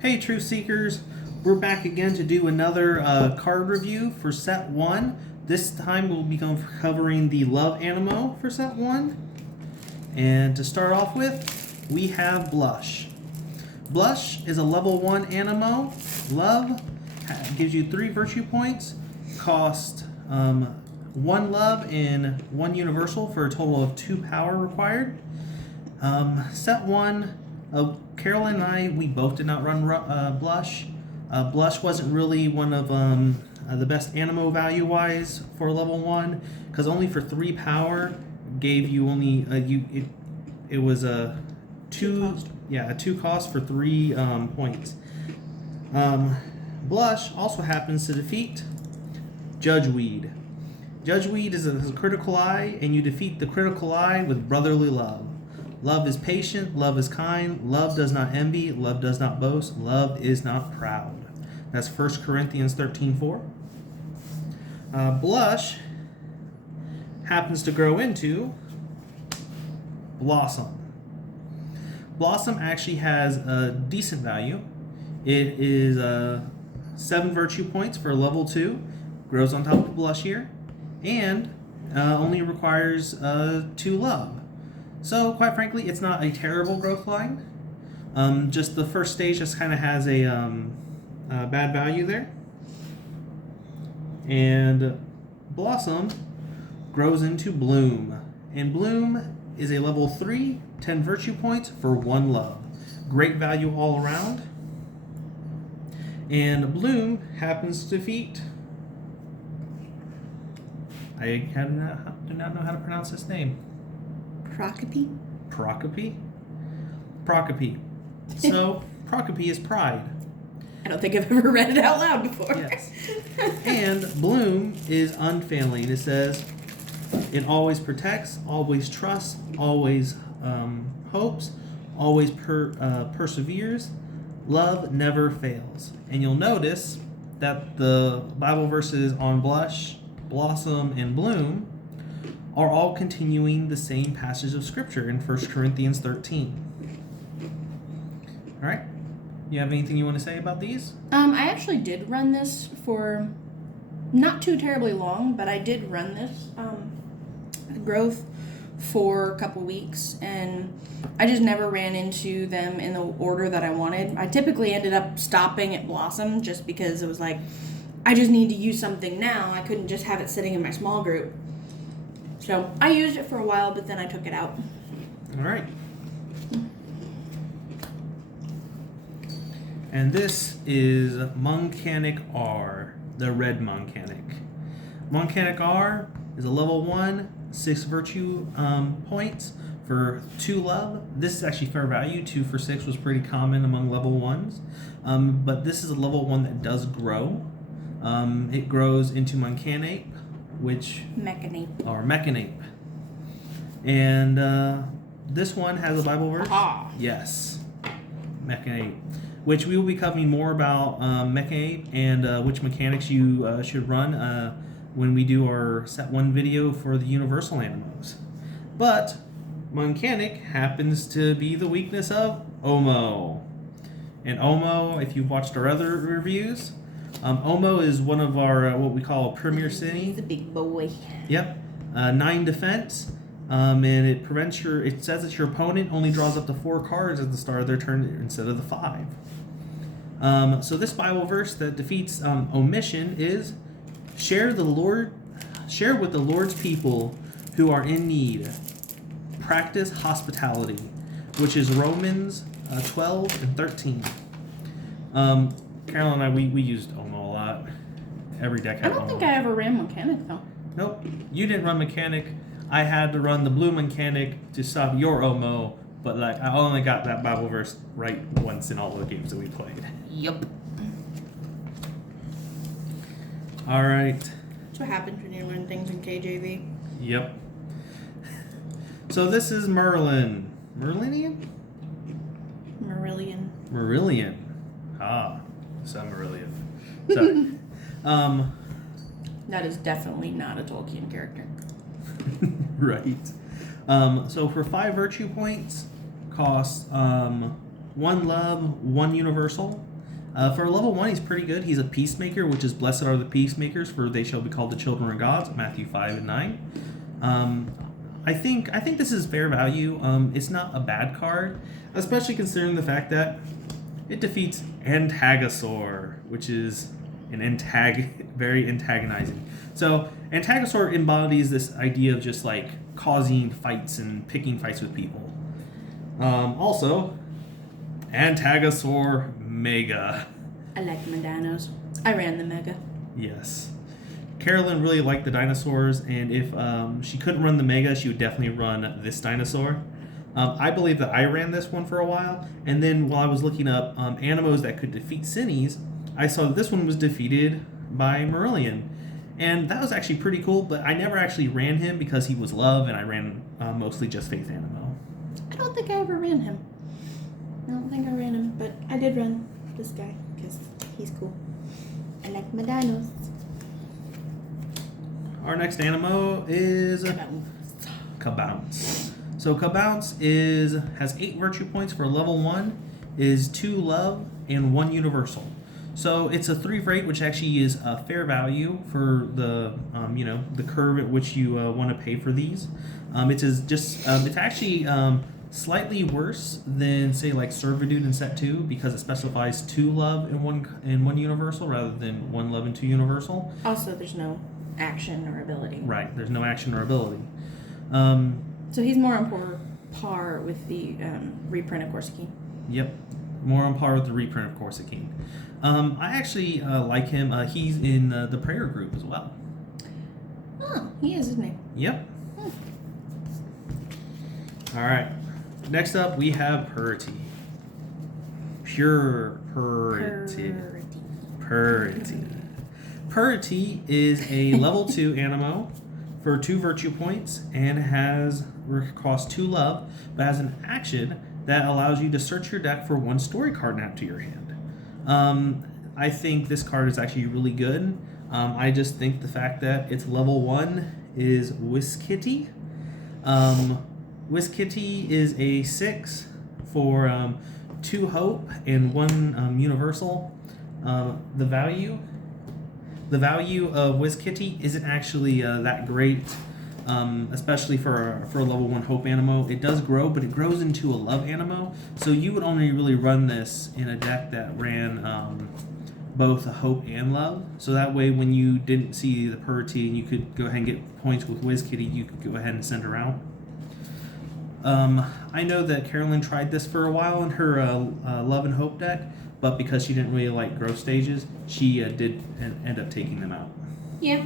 Hey Truth Seekers, we're back again to do another card review for set 1. This time we'll be covering the Love Animo for set 1. And to start off with, we have Blush. Blush is a level 1 Animo. Love gives you 3 virtue points, cost 1 love and 1 universal for a total of 2 power required. Set 1, Carolyn and I, we both did not run Blush. Blush wasn't really one of the best Animo value-wise for level 1, because only for 3 power gave you only, it was a 2 cost for 3 points. Blush also happens to defeat Judgeweed. Judgeweed is a critical eye, and you defeat the critical eye with brotherly love. Love is patient, love is kind, love does not envy, love does not boast, love is not proud. That's 1 Corinthians 13:4. Blush happens to grow into Blossom. Blossom actually has a decent value. It is 7 virtue points for level 2, grows on top of Blush here, and only requires 2 love. So, quite frankly, it's not a terrible growth line. Just the first stage just kind of has a bad value there. And Blossom grows into Bloom. And Bloom is a level 3, 10 virtue points for 1 love. Great value all around. And Bloom happens to defeat... I do not know how to pronounce this name. Procope. So, Procope is pride. I don't think I've ever read it out loud before. Yes. And Bloom is unfailing. It says, it always protects, always trusts, always hopes, always perseveres. Love never fails. And you'll notice that the Bible verses on Blush, Blossom, and Bloom are all continuing the same passage of Scripture in 1 Corinthians 13. All right. You have anything you want to say about these? I actually did run this for not too terribly long, but I did run this growth for a couple weeks, and I just never ran into them in the order that I wanted. I typically ended up stopping at Blossom just because it was like, I just need to use something now. I couldn't just have it sitting in my small group. So I used it for a while, but then I took it out. All right. And this is Monkanic R, the red Monkanic. Monkanic R is a level 1, 6 virtue points for 2 love. This is actually fair value. 2 for 6 was pretty common among level 1s. But this is a level 1 that does grow. It grows into Monkanape, which... Mechanape. And this one has a Bible verse. Aha. Yes. Mechanape. Which we will be covering more about Mechanape and which mechanics you should run when we do our set 1 video for the universal animals. But Monkanic happens to be the weakness of Omo. And Omo, if you've watched our other reviews, Omo is one of our what we call a premier city. He's a big boy. Yep. 9 defense. And it prevents it says that your opponent only draws up to 4 cards at the start of their turn instead of the 5. So this Bible verse that defeats omission is share with the Lord's people who are in need. Practice hospitality, which is Romans 12 and 13. Carol and I, we used Omo a lot. Every deck had I don't Omo. think I ever ran Monkanic, though. Nope. You didn't run Mechanic. I had to run the blue Monkanic to stop your Omo, but I only got that Bible verse right once in all the games that we played. Yup. All right. That's what happens when you learn things in KJV. Yep. So this is Merlin. Merlinian? Merillian. Ah, so Merillian. Sorry. That is definitely not a Tolkien character. Right. So for 5 virtue points, costs 1 love, 1 universal. For a level 1, he's pretty good. He's a peacemaker, which is blessed are the peacemakers, for they shall be called the children of God, Matthew 5 and 9. I think this is fair value. It's not a bad card, especially considering the fact that it defeats Antagosaur, which is an very antagonizing. So Antagosaur embodies this idea of just like causing fights and picking fights with people. Also, Antagosaur Mega. I like my dinos. I ran the Mega. Yes. Carolyn really liked the dinosaurs, and if she couldn't run the Mega, she would definitely run this dinosaur. I believe that I ran this one for a while, and then while I was looking up Animos that could defeat Cinnies, I saw that this one was defeated by Merlin. And that was actually pretty cool, but I never actually ran him because he was Love, and I ran mostly just Faith Animo. I don't think I ever ran him. I don't think I ran him, but I did run this guy because he's cool. I like my dinos. Our next Animo is Kabuz. So Kabuz has 8 virtue points for level 1, is 2 love, and 1 universal. So it's a 3 for 8, which actually is a fair value for the the curve at which you want to pay for these. It's actually slightly worse than say like Servitude in set 2 because it specifies 2 love and 1 universal rather than 1 love and 2 universal. Also, there's no action or ability. Right, there's no action or ability. So he's more on par with the reprint of Corsican. Yep, more on par with the reprint of Corsican. I actually like him. He's in the prayer group as well. Oh, he is, isn't he? Yep. All right. Next up, we have Purity. Pure Purity. Purity is a level 2 Animo for 2 virtue points and costs 2 love, but has an action that allows you to search your deck for 1 story card and add to your hand. I think this card is actually really good. I just think the fact that it's level 1 is Whiskitty. Whiskitty is a 6 for 2 hope and 1 universal. The value of Whiskitty isn't actually that great, especially for a level 1 hope Animo. It does grow, but it grows into a love Animo. So you would only really run this in a deck that ran both a hope and love. So that way, when you didn't see the Purity and you could go ahead and get points with Whiskitty, you could go ahead and send her out. I know that Carolyn tried this for a while in her love and hope deck, but because she didn't really like growth stages, she did end up taking them out. Yeah.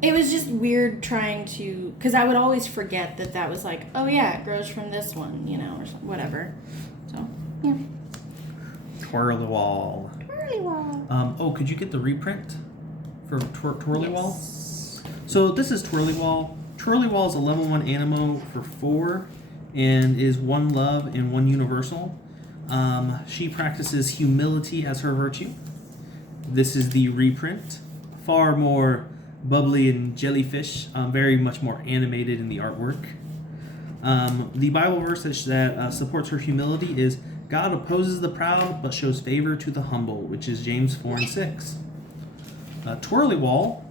It was just weird trying to, because I would always forget that was like, oh yeah, it grows from this one, or whatever. So, yeah. Twirlywall. Could you get the reprint for Twirlywall? Yes. So this is Twirlywall. Twirlywall is a level 1 Animo for 4 and is 1 love and 1 universal. She practices humility as her virtue. This is the reprint. Far more bubbly and jellyfish, very much more animated in the artwork. The Bible verse that supports her humility is, God opposes the proud but shows favor to the humble, which is James 4 and 6. Twirlywall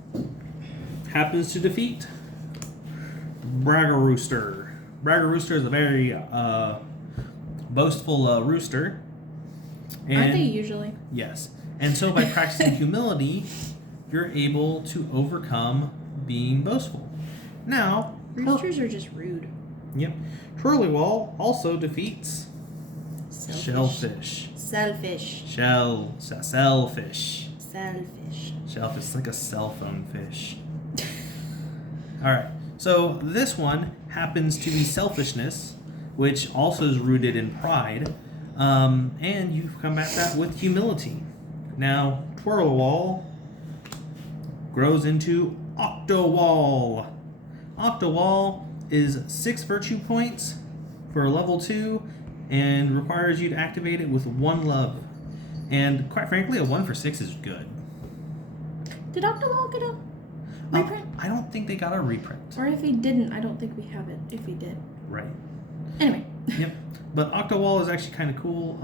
happens to defeat Braggarooster. Braggarooster is a very boastful rooster. And, aren't they usually? Yes. And so by practicing humility, you're able to overcome being boastful. Now, Roosters are just rude. Yep. Twirlywall also defeats Shellfish. Selfish. Shellfish. Selfish. Shellfish is like a cell phone fish. Alright, so this one happens to be selfishness, which also is rooted in pride, and you combat that with humility. Now, Twirlywall grows into Octowall. Octowall is 6 virtue points for level 2 and requires you to activate it with 1 love. And quite frankly, a 1 for 6 is good. Did Octowall get a reprint? I don't think they got a reprint. Or if he didn't, I don't think we have it if he did. Right. Anyway. Yep. But Octowall is actually kind of cool,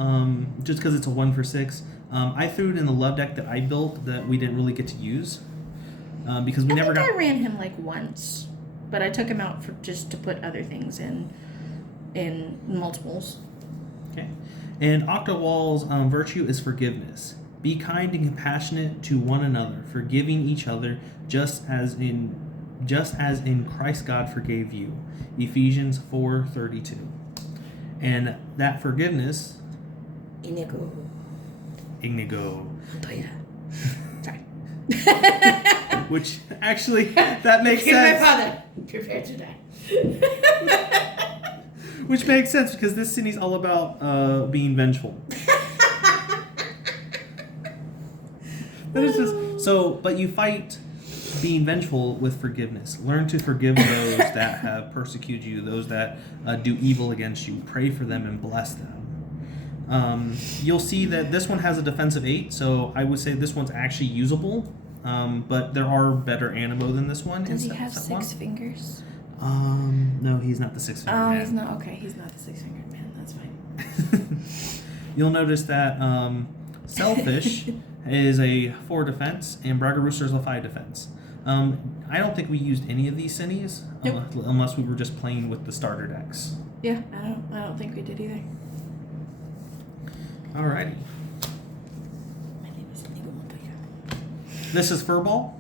just because it's a 1 for 6. I threw it in the love deck that I built that we didn't really get to use, because we never got. I ran him like once, but I took him out for just to put other things in multiples. Okay. And Octowall's virtue is forgiveness. Be kind and compassionate to one another, forgiving each other, just as in Christ God forgave you. Ephesians 4:32. And that forgiveness. Inigo. Sorry. Sorry. Which actually that makes sense. My father, prepare to die. Which makes sense because this city's all about being vengeful. That is just so. But you fight being vengeful with forgiveness. Learn to forgive those that have persecuted you, those that do evil against you. Pray for them and bless them. You'll see that this one has a defensive 8, so I would say this one's actually usable. But there are better Animo than this one. Does he have 6 fingers? No, he's not the 6-fingered man. He's not. Okay, he's not the 6-fingered man. That's fine. You'll notice that Selfish is a 4 defense and Braggarooster is a 5 defense. I don't think we used any of these Cinnies, nope. Unless we were just playing with the starter decks. Yeah, I don't think we did either. Alrighty. My name is Inigo Montoya. This is Furball.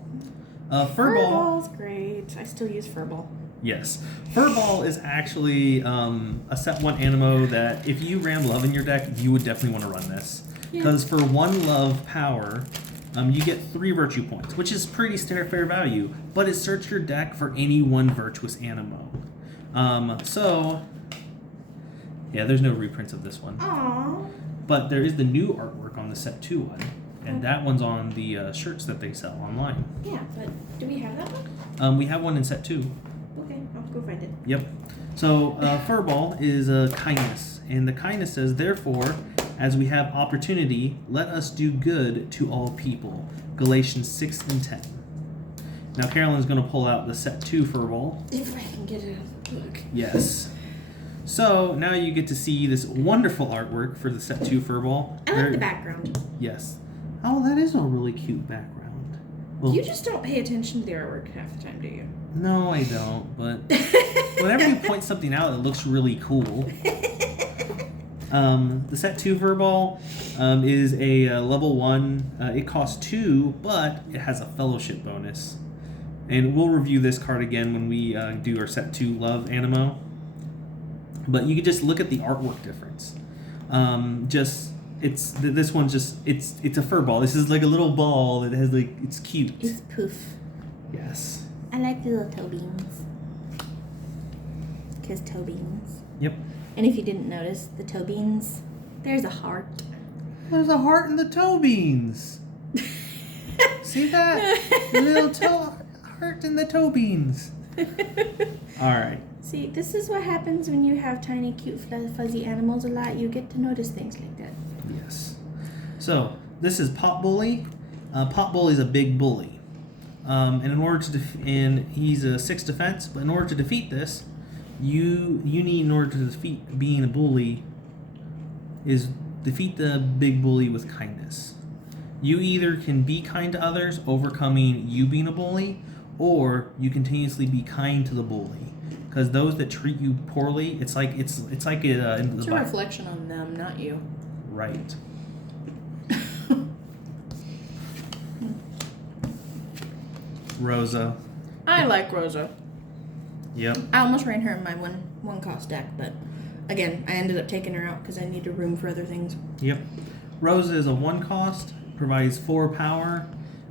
Furball's great. I still use Furball. Yes. Furball is actually a set 1 Animo that if you ran Love in your deck, you would definitely want to run this. Because for 1 Love power, you get 3 virtue points, which is pretty fair value, but it searches your deck for any 1 virtuous Animo. Yeah, there's no reprints of this one. Aww. But there is the new artwork on the set 2 one, and that one's on the shirts that they sell online. Yeah, but do we have that one? We have one in set 2. Okay, I'll go find it. Yep. So Furball is kindness, and the kindness says, therefore, as we have opportunity, let us do good to all people. Galatians 6 and 10. Now Carolyn's going to pull out the set 2 Furball. If I can get it out of the book. Yes. So now you get to see this wonderful artwork for the set 2 Furball. I like the background. Yes. Oh, that is a really cute background. Well, you just don't pay attention to the artwork half the time, do you? No, I don't. But whenever you point something out, it looks really cool. The set 2 Furball is a level 1. It costs 2, but it has a fellowship bonus. And we'll review this card again when we do our set 2 Love Animo. But you can just look at the artwork difference. This one's just it's a Furball. This is like a little ball that has like it's cute. It's poof. Yes. I like the little toe beans. Because toe beans. Yep. And if you didn't notice, the toe beans, there's a heart. There's a heart in the toe beans. See that? The little toe heart in the toe beans. All right. See, this is what happens when you have tiny, cute, fuzzy animals a lot. You get to notice things like that. Yes. So this is Pot Bully. Pot Bully is a big bully, and in order to and he's a 6 defense. But in order to defeat this, you need in order to defeat being a bully is defeat the big bully with kindness. You either can be kind to others, overcoming you being a bully, or you continuously be kind to the bully. Because those that treat you poorly, it's like it's a reflection on them, not you. Right. Rosa. I like Rosa. Yep. I almost ran her in my one cost deck, but again, I ended up taking her out because I needed room for other things. Yep. Rosa is a 1 cost, provides 4 power,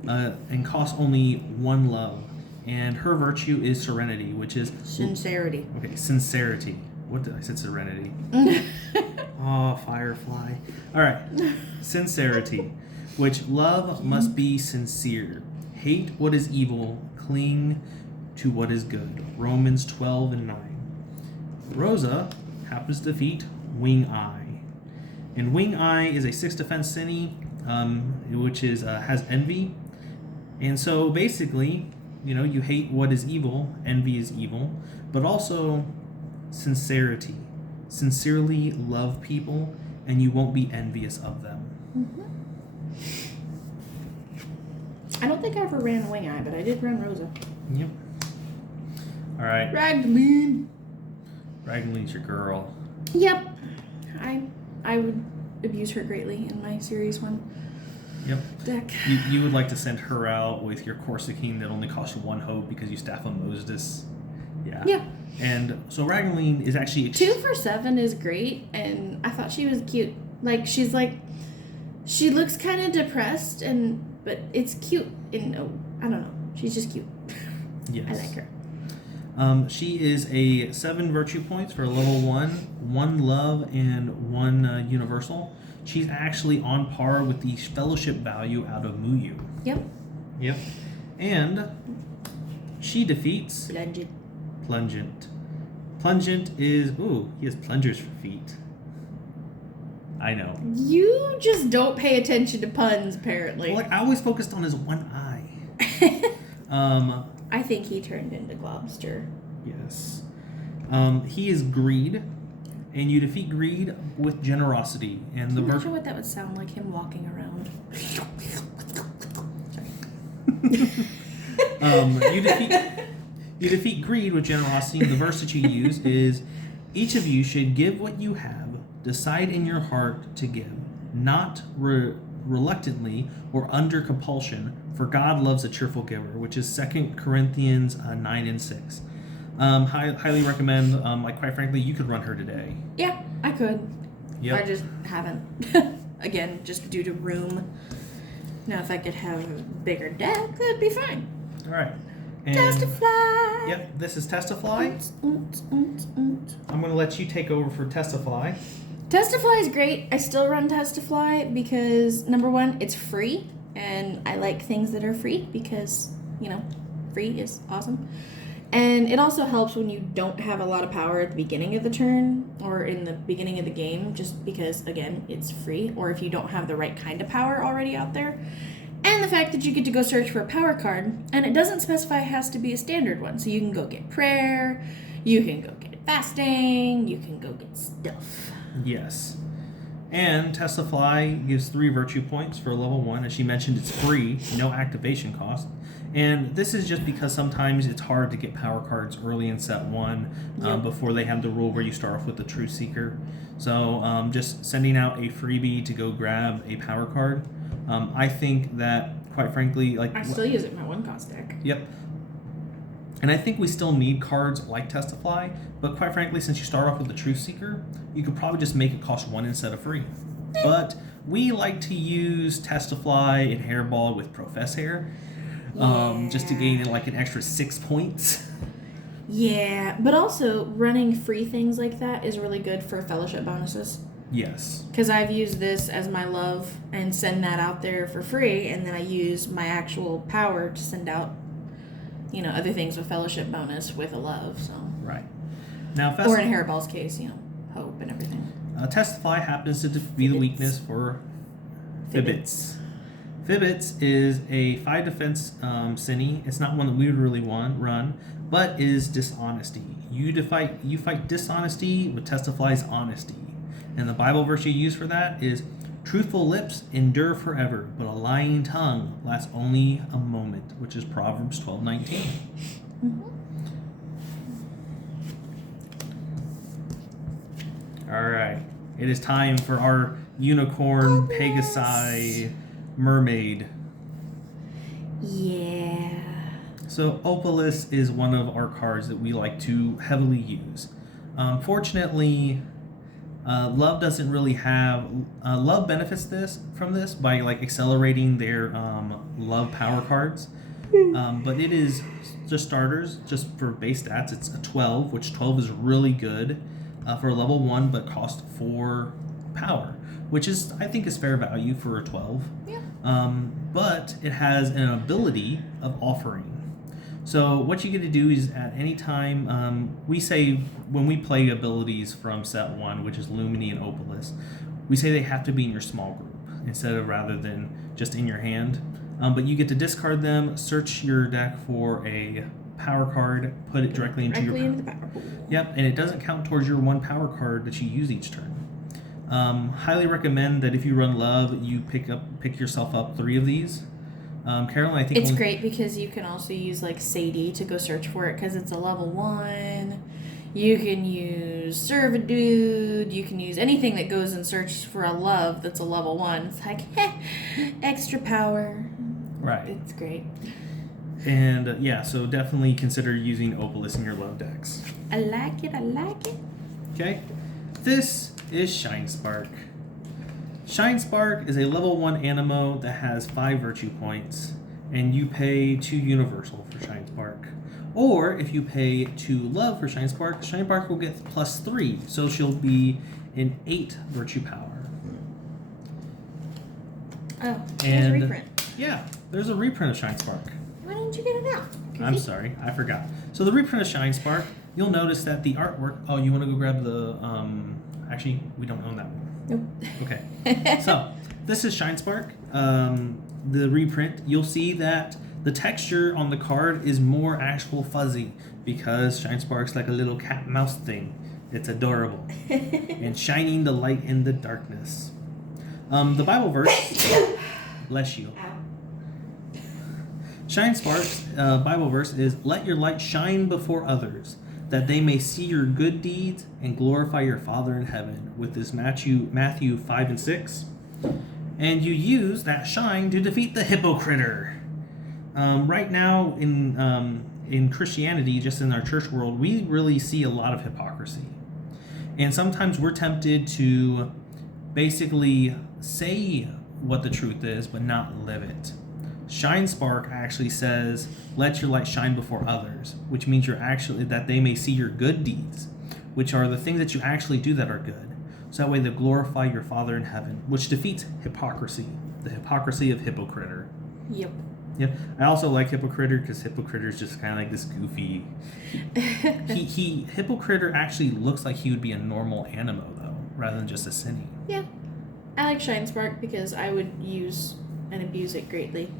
and costs only 1 love. And her virtue is serenity, which is sincerity. Okay, sincerity. What did I said? Serenity. Oh, Firefly. All right, sincerity, which love must be sincere. Hate what is evil. Cling to what is good. Romans 12 and 9. Rosa happens to defeat Wing Eye, and Wing Eye is a 6 defense Cinny, which is has envy, and so basically. You know, you hate what is evil, envy is evil, but also sincerity. sincerely love people, and you won't be envious of them. Mm-hmm. I don't think I ever ran Wing Eye, but I did run Rosa. Yep. All right. Ragleen. Ragleen's your girl. Yep. I would abuse her greatly in my Series 1 deck. You would like to send her out with your Corsican that only costs you 1 hope because you staff a Mosdis. Yeah. Yeah. And so Ragleen is actually... 2 for 7 is great, and I thought she was cute. Like, she looks kind of depressed, but it's cute. I don't know. She's just cute. Yes. I like her. She is a 7 virtue points for level 1, 1 love, and 1 universal. She's actually on par with the fellowship value out of Muyu. Yep. And she defeats... Plungent is... Ooh, he has plungers for feet. I know. You just don't pay attention to puns, apparently. Well, I always focused on his one eye. I think he turned into Globster. Yes. He is greed, and you defeat greed with generosity. And Can you imagine what that would sound like, him walking around? You defeat greed with generosity, and the verse that you use is, each of you should give what you have, decide in your heart to give, not reluctantly or under compulsion, for God loves a cheerful giver, which is 2 Corinthians 9 and 6. Highly recommend, quite frankly, you could run her today. Yeah, I could. Yep. I just haven't. Again, just due to room. Now, if I could have a bigger deck, that'd be fine. All right. And Testify! Yep, this is Testify. I'm going to let you take over for Testify. Testify is great. I still run Testify because, number one, it's free. And I like things that are free because, free is awesome. And it also helps when you don't have a lot of power at the beginning of the turn or in the beginning of the game, just because, again, it's free, or if you don't have the right kind of power already out there. And the fact that you get to go search for a power card, and it doesn't specify it has to be a standard one. So you can go get prayer, you can go get fasting, you can go get stuff. Yes. And Testify gives 3 virtue points for level 1. As she mentioned, it's free, no activation cost. And this is just because sometimes it's hard to get power cards early in set 1 before they have the rule where you start off with the True Seeker. So just sending out a freebie to go grab a power card. I think that, quite frankly, I still use it in my 1-cost deck. Yep. And I think we still need cards like Testify, but quite frankly, since you start off with the Truth Seeker, you could probably just make it cost 1 instead of free. But we like to use Testify and Hairball with Profess Hair, just to gain an extra 6 points. Yeah, but also running free things like that is really good for fellowship bonuses. Yes. Because I've used this as my love and send that out there for free, and then I use my actual power to send out, other things with fellowship bonus with a love. So right. Now, or in Hairball's case, hope and everything. Testify happens to be the weakness for Fibbits. Fibbits is a 5 defense Cine. It's not one that we would really run, but is dishonesty. You fight dishonesty with Testify's honesty. And the Bible verse you use for that is, truthful lips endure forever, but a lying tongue lasts only a moment, which is Proverbs 12:19. Mm-hmm. All right. It is time for our unicorn, Pegasi, mermaid. Yeah. So Opolis is one of our cards that we like to heavily use. Fortunately, Love doesn't really have... Love benefits from this by accelerating their Love power cards. But it is just starters, just for base stats, it's a 12, which 12 is really good for level 1, but cost 4 power, which I think is fair value for a 12. Yeah. But it has an ability of offering. So what you get to do is at any time, we say when we play abilities from set 1, which is Lumini and Opolis, we say they have to be in your small group rather than just in your hand. But you get to discard them, search your deck for a power card, put it directly into your into the power pool. Yep, and it doesn't count towards your 1 power card that you use each turn. Highly recommend that if you run love, you pick yourself up 3 of these. Carolyn, I think it's great because you can also use like Sadie to go search for it because it's a level 1. You can use Servitude. You can use anything that goes and search for a love that's a level 1. It's like, extra power. Right. It's great. And so definitely consider using Opolis in your love decks. I like it. Okay. This is Shine Spark. Shine Spark is a level 1 Animo that has 5 virtue points, and you pay 2 universal for Shine Spark. Or if you pay 2 love for Shine Spark will get +3, so she'll be an 8 virtue power. Oh, there's a reprint. Yeah, there's a reprint of Shine Spark. Why didn't you get it out? I'm sorry, I forgot. So the reprint of Shine Spark, you'll notice that the artwork. Oh, you want to go grab the? Actually, we don't own that one. Nope. Okay. So this is Shine Spark. The reprint. You'll see that the texture on the card is more actual fuzzy because Shine Spark's like a little cat mouse thing. It's adorable and shining the light in the darkness. The Bible verse. Bless you. Shine Spark's Bible verse is, "Let your light shine before others, that they may see your good deeds and glorify your Father in heaven," with this Matthew 5 and 6. And you use that shine to defeat the hypocritter. Right now in Christianity, just in our church world, we really see a lot of hypocrisy. And sometimes we're tempted to basically say what the truth is, but not live it. Shine Spark actually says, "Let your light shine before others," which means that they may see your good deeds, which are the things that you actually do that are good. So that way they glorify your Father in heaven, which defeats hypocrisy, the hypocrisy of hypocritter. Yep. Yep. I also like hypocritter because hypocritter is just kind of like this goofy. Hypocritter actually looks like he would be a normal Animo though, rather than just a Cine. Yeah. I like Shine Spark because I would use and abuse it greatly.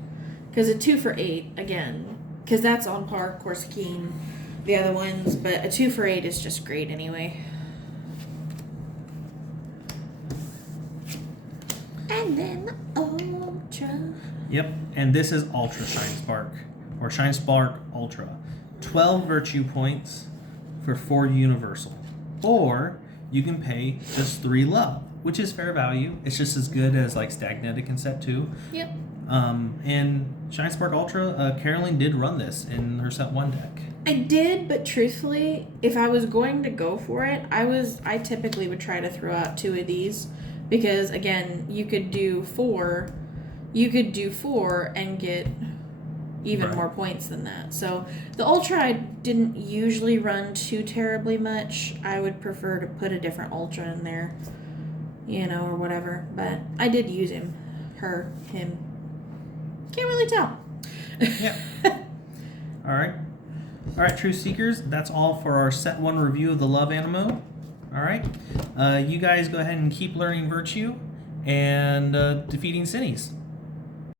Because a 2 for 8, again, because that's on par, Corsican, the other ones, but a 2 for 8 is just great anyway. And then the Ultra. Yep, and this is Ultra Shine Spark, or Shine Spark Ultra. 12 virtue points for 4 universal. Or you can pay just 3 love, which is fair value. It's just as good as like Stagnetic in set 2. Yep. And Shine Spark Ultra, Carolyn did run this in her set 1 deck. I did, but truthfully, if I was going to go for it, I typically would try to throw out 2 of these because again, you could do 4 and get even more points than that. So the Ultra I didn't usually run too terribly much. I would prefer to put a different Ultra in there, or whatever. But I did use him. Can't really tell. Yeah. All right, Truth Seekers, that's all for our set 1 review of the Love Animo. All right. You guys go ahead and keep learning virtue and defeating Cines.